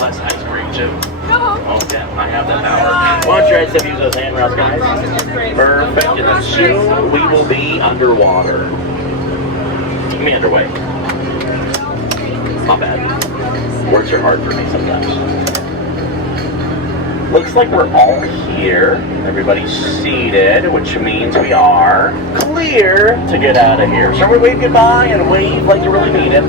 less ice cream too. Oh yeah, I have that power. Why don't you guys use those handrails, guys? Perfect. And then soon we will be underwater. Give me underway. Not bad. Words are hard for me sometimes. Looks like we're all here. Everybody's seated, which means we are clear to get out of here. So we wave goodbye and wave like you really mean it.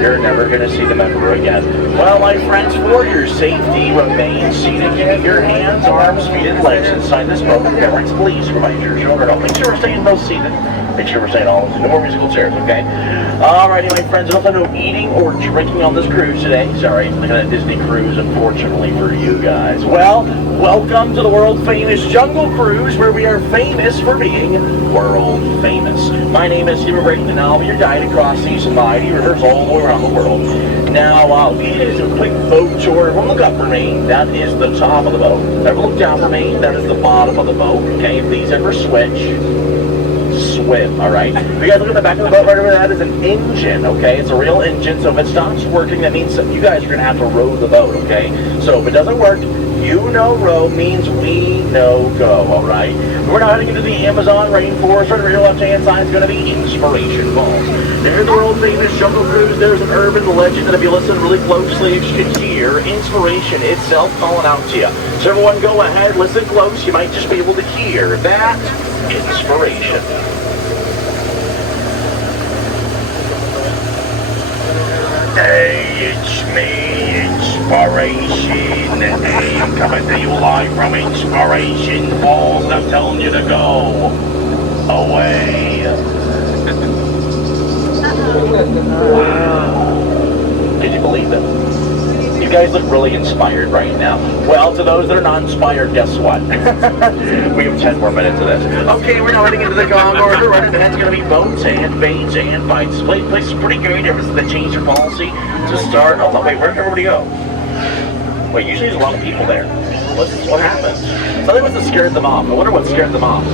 You're never going to see them ever again. Well, my friends, for your safety, remain seated. Get your hands, arms, feet, and legs inside this boat. Parents, please provide your children. Make sure we're staying both seated. Make sure we're staying all no more musical chairs, okay? Alrighty, my friends, also no eating or drinking on this cruise today. Sorry, looking at a Disney cruise, unfortunately for you guys. Well, welcome to the world-famous Jungle Cruise, where we are famous for being world famous. My name is Stephen Brayton, and I'll be your guide across these mighty rivers all the way around the world. Now, we did a quick boat tour. Everyone look up for me. That is the top of the boat. Everyone look down for me. That is the bottom of the boat. Okay, please ever switch. Swim, alright? If you guys look at the back of the boat right over there, that is an engine, okay? It's a real engine, so if it stops working, that means that you guys are going to have to row the boat, okay? So if it doesn't work, you know row means we know go, alright? We're now heading into the Amazon rainforest. On your left-hand side is going to be Inspiration Falls. There's the world-famous Jungle Cruise. There's an urban legend that if you listen really closely, you can hear inspiration itself calling out to you. So everyone go ahead, listen close. You might just be able to hear that inspiration. Hey, it's me, Inspiration. Hey, I'm coming to you live from Inspiration Falls. I'm telling you to go away. Wow. Can you believe it? You guys look really inspired right now. Well, to those that are not inspired, guess what? We have 10 more minutes of this. Okay, we're now heading into the gong order. Right ahead's going to be boats and baits and bites. This place is pretty good. They changed their policy to start. Oh, no, wait, where'd everybody go? Wait, usually there's a lot of people there. What happened? Something must have scared them off. I wonder what scared them off.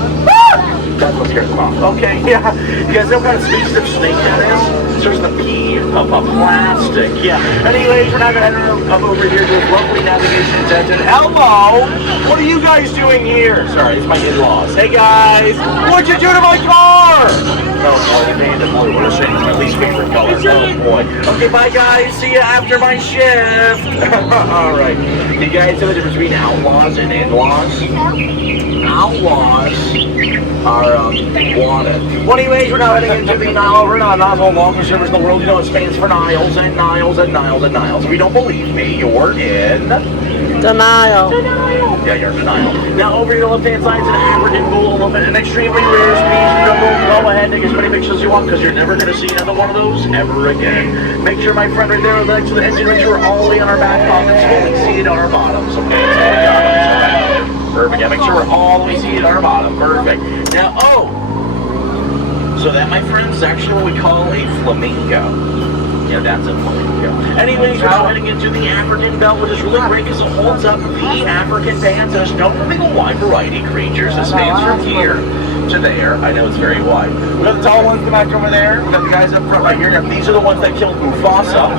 That's what scares them off. Okay, yeah. You guys know what kind of species of snake that is? It's just the pea of plastic. Yeah. Anyways, we're now going to head up over here to this lovely navigation attendant. Hello! What are you guys doing here? Sorry, it's my in-laws. Hey guys! What'd you do to my car? No, I named it blue. What a shame. It's my least favorite color. Oh boy. Okay, bye guys. See you after my shift. Alright. You guys know the difference between outlaws and in-laws? Outlaws are wanted. Well, anyways, we're now heading into the Nile. We're not the longest rivers in the world. You know it stands for Niles and Niles and Niles and Niles. If you don't believe me, you're in Denial. Yeah, you're in denial. Now, over here on the left-hand side is an African bull elephant, an extremely rare species. Go ahead and take as many pictures as you want, because you're never going to see another one of those ever again. Make sure, my friend, right there next to the engine, make sure we're all in our back pockets, fully seated on our bottoms. Okay, that's all we got. Perfect. Yeah, make sure we're all the way seated on our bottom. Perfect. Now, so that, my friends, is actually what we call a flamingo. Yeah, that's a flamingo. Anyways, we're now heading into the African belt, which is really great because it holds up the African panda. No real wide variety creatures. This spans from here to there. I know it's very wide. We got the tall ones come back over there. We got the guys up front right here. Now, these are the ones that killed Mufasa.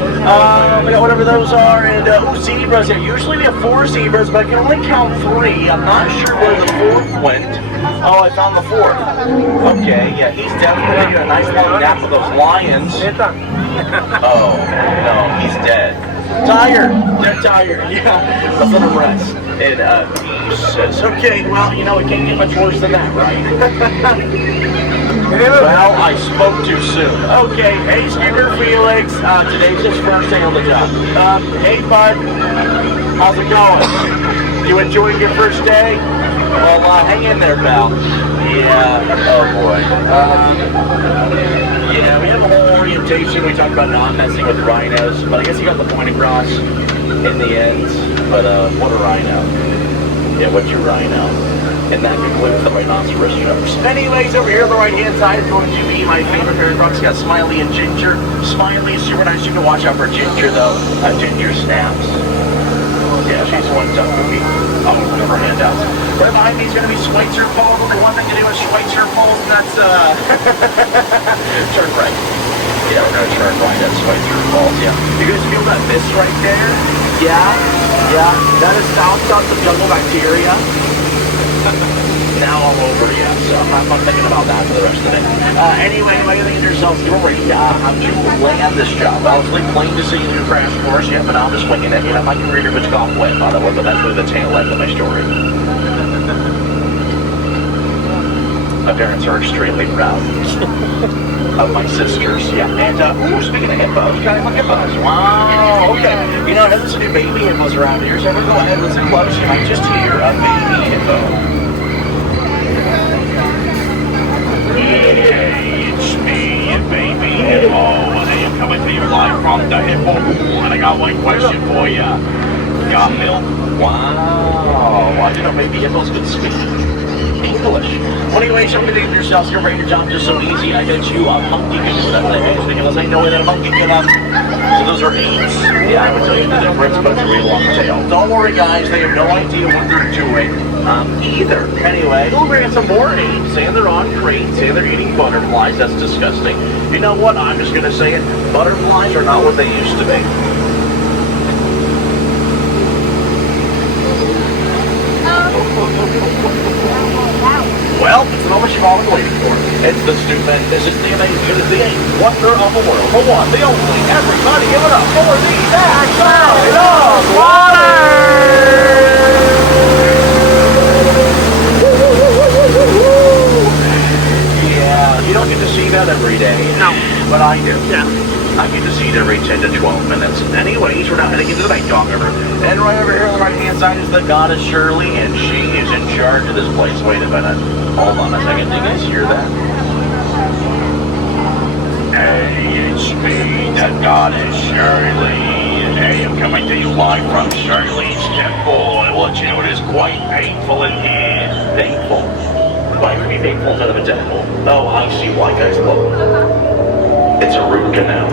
We got whatever those are, and zebras. Yeah, usually we have 4 zebras, but I can only count 3. I'm not sure where the 4th went. Oh, I found the 4th. Okay, yeah, he's definitely taking a nice long nap with those lions. Oh, no, he's dead. Tired. Dead tired. Yeah, let's let him rest. And he says, okay, well, you know, it can't get much worse than that, right? Well, I spoke too soon. Okay, hey, Skipper Felix. Today's his first day on the job. Hey, bud. How's it going? You enjoying your first day? Well, hang in there, pal. Yeah. Oh, boy. Yeah, we have a whole orientation. We talked about not messing with rhinos, but I guess you got the point across in the end. But, what a rhino. Yeah, what's your rhino? And that concludes the rhinoceros jokes. Anyways, over here on the right-hand side is going to be my favorite pair of trucks. Got Smiley and Ginger. Smiley is super nice. You can watch out for Ginger, though. Ginger snaps. Yeah, she's one tough cookie. I'll look for handouts. Right behind me is going to be Schweitzer Falls. The one thing to do is Schweitzer Falls, and that's, turn right. Yeah, we're going to turn right at Schweitzer Falls, yeah. You guys feel that mist right there? Yeah, that has stopped some jungle bacteria. Now all over, yeah, so I'm thinking about that for the rest of it. Anyway, while you're thinking to yourself, get ready to land this job. I was really plain to see you crash course, yeah, but I'm just winging it. You know, my career which got wet, by the way, but that's really the tail end of my story. My parents are extremely proud of my sisters, yeah. And, speaking of hippos, can I look at hippos? Wow, okay. You know, I know there's some new baby hippos around here, so we're going to go ahead and listen close. You might just hear a baby hippo. Hey, it's me, baby Hippo, and I am coming to you live from the Hippo pool, and I got one question for you. Got milk? Wow, I didn't know baby hippos could speak English. Well, anyway, so you think to yourself, your brain job just so easy, I bet you a monkey can do that thing, because I know that a monkey can, so those are apes. Yeah, I would tell you the difference, but it's a real long tail. Don't worry, guys, they have no idea what they're doing. Either. Anyway, we'll bring in some more apes, saying they're on crates, saying they're eating butterflies. That's disgusting. You know what? I'm just going to say it. Butterflies are not what they used to be. Well, it's the moment you've all been waiting for. It's the stupendous, it's the amazing, it's the wonder of the world. The one, the only, everybody give it up for the backside of water! You don't get to see that every day. No. But I do. Yeah. I get to see it every 10 to 12 minutes. Anyways, we're now heading into the Bangkok River. And right over here on the right-hand side is the goddess Shirley, and she is in charge of this place. Wait a minute. Hold on a second. Do you guys hear that? Hey, it's me, the goddess Shirley. Hey, I'm coming to you live from Shirley's temple. I want you to know it is quite painful in here. Painful? Why would be painful instead of a temple? Oh, I see why, guys. Look. It's a root canal.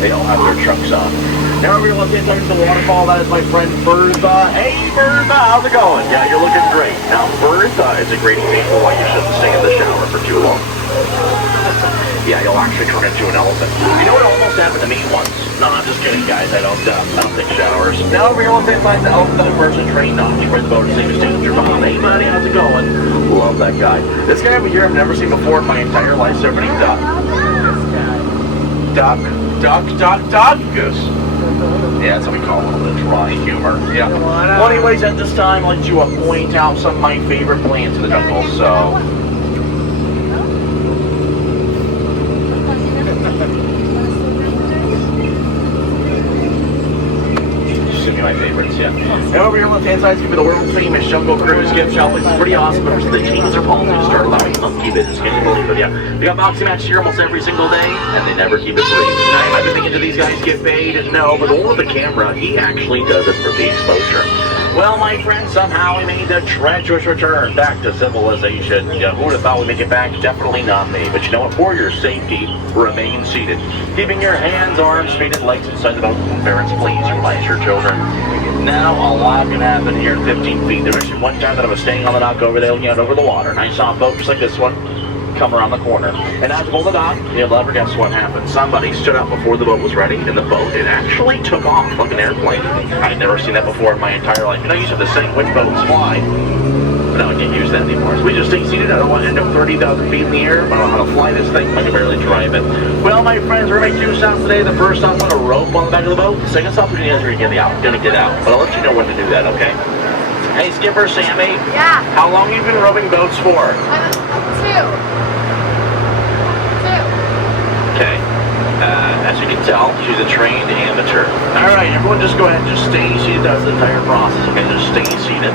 They all have their trucks on. Now we're going to look into the waterfall. That is my friend Bertha. Hey, Bertha, how's it going? Yeah, you're looking great. Now, Bertha is a great example why you shouldn't stay in the shower for too long. Yeah, you'll actually turn into an elephant. You know what almost happened to me once? No, I'm just kidding, guys. I don't take showers. Now we're going to find the elephant person trained on to the boat. His name is Danger Bob. Hey, buddy, how's it going? Love that guy. This guy over here I've never seen before in my entire life. So everybody duck goose. Yeah, that's what we call it, the dry humor. Yeah. Well, anyways, at this time, I'd like to point out some of my favorite plants in the jungle. So. My favorites, yeah. And over here on the left-hand side is going to be the world-famous Jungle Cruise gift shop. It's pretty awesome, but the chains are falling to start allowing monkey business. Can you believe it? Yeah. We got boxing matches here almost every single day, and they never keep it free. Now, you might be thinking, do these guys get paid? No, but the one with the camera, he actually does it for the exposure. Well, my friend, somehow we made a treacherous return back to civilization. Yeah, who would have thought we'd make it back? Definitely not me. But you know what? For your safety, remain seated. Keeping your hands, arms, feet, and legs inside the boat. Parents, please utilize your children. Now, a lot can happen here at 15 feet. There was actually one time that I was staying on the dock over there, looking out over the water. And I saw a boat just like this one come around the corner. And as I pulled the dock, you'll never guess what happened. Somebody stood up before the boat was ready, and the boat, it actually took off like an airplane. I'd never seen that before in my entire life. You know, usually the same which boats fly. But now I can't use that anymore. So we just stay seated. I don't want to end up 30,000 feet in the air. I don't know how to fly this thing. I can barely drive it. Well, my friends, we're going to make 2 stops today. The first stop on a rope on the back of the boat. The second stop, we're going to get out. But I'll let you know when to do that, okay? Hey, Skipper Sammy. Yeah. How long have you been rowing boats for? 2. Okay. As you can tell, she's a trained amateur. All right, everyone just go ahead and just stay seated. That's the entire process, okay? Just stay seated.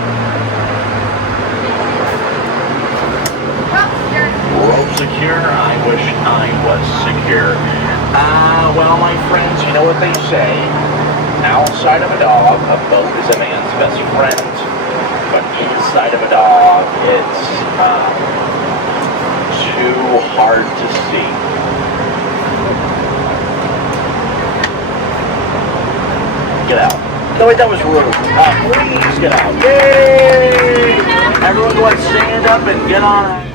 Rope secure? I wish I was secure. Well, my friends, you know what they say. Outside of a dog, a boat is a man's best friend. But inside of a dog, it's too hard to see. Get out. No, wait, that was rude. Please get out. Yay! Everyone go ahead, stand up and get on.